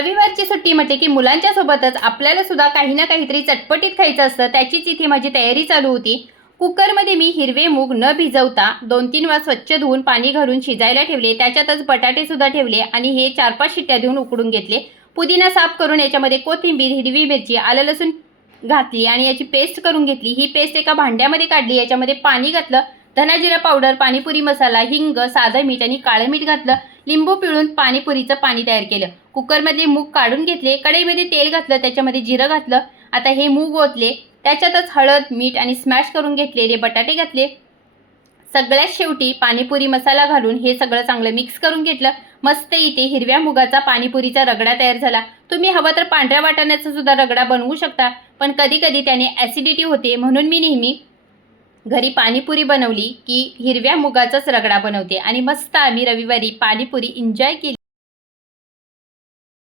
रविवारची सुट्टी म्हटली की मुलांच्या सोबतच आपल्याला सुद्धा काही ना काहीतरी चटपटीत खायचं असतं। त्याचीच इथे माझी तयारी चालू होती। कुकरमध्ये मी हिरवे मूग न भिजवता 2-3 वेळा स्वच्छ धुवून पाणी घालून शिजायला ठेवले। त्याच्यातच बटाटे सुद्धा ठेवले आणि हे 4-5 शिट्ट्या देऊन उकडून घेतले। पुदिना साफ करून याच्यामध्ये कोथिंबीर, हिरवी मिरची, आलं लसूण घातली आणि याची पेस्ट करून घेतली। ही पेस्ट एका भांड्यामध्ये काढली। याच्यामध्ये पाणी घातलं, धना जिरा पावडर, पाणीपुरी मसाला, हिंग, साधं मीठ आणि काळं मीठ घातलं। लिंबू पिळून पाणीपुरीचं पाणी तयार केलं। कुकरमधले मूग काढून घेतले, कढईमध्ये तेल घातलं, त्याच्यामध्ये जिरं घातलं। आता हे मूग ओतले, त्याच्यातच हळद, मीठ आणि स्मॅश करून घेतलेले बटाटे घातले। सगळ्यात शेवटी पाणीपुरी मसाला घालून हे सगळं चांगलं मिक्स करून घेतलं। मस्त इथे हिरव्या मुगाचा पाणीपुरीचा रगडा तयार झाला। तुम्ही हवं तर पांढऱ्या वाटाण्याचा सुद्धा रगडा बनवू शकता, पण कधी कधी त्याने ॲसिडिटी होते, म्हणून मी नेहमी घरी पाणीपुरी बनवली की हिरव्या मुगाचाच रगडा बनवते आणि मस्त आम्ही रविवारी पाणीपुरी एन्जॉय केली।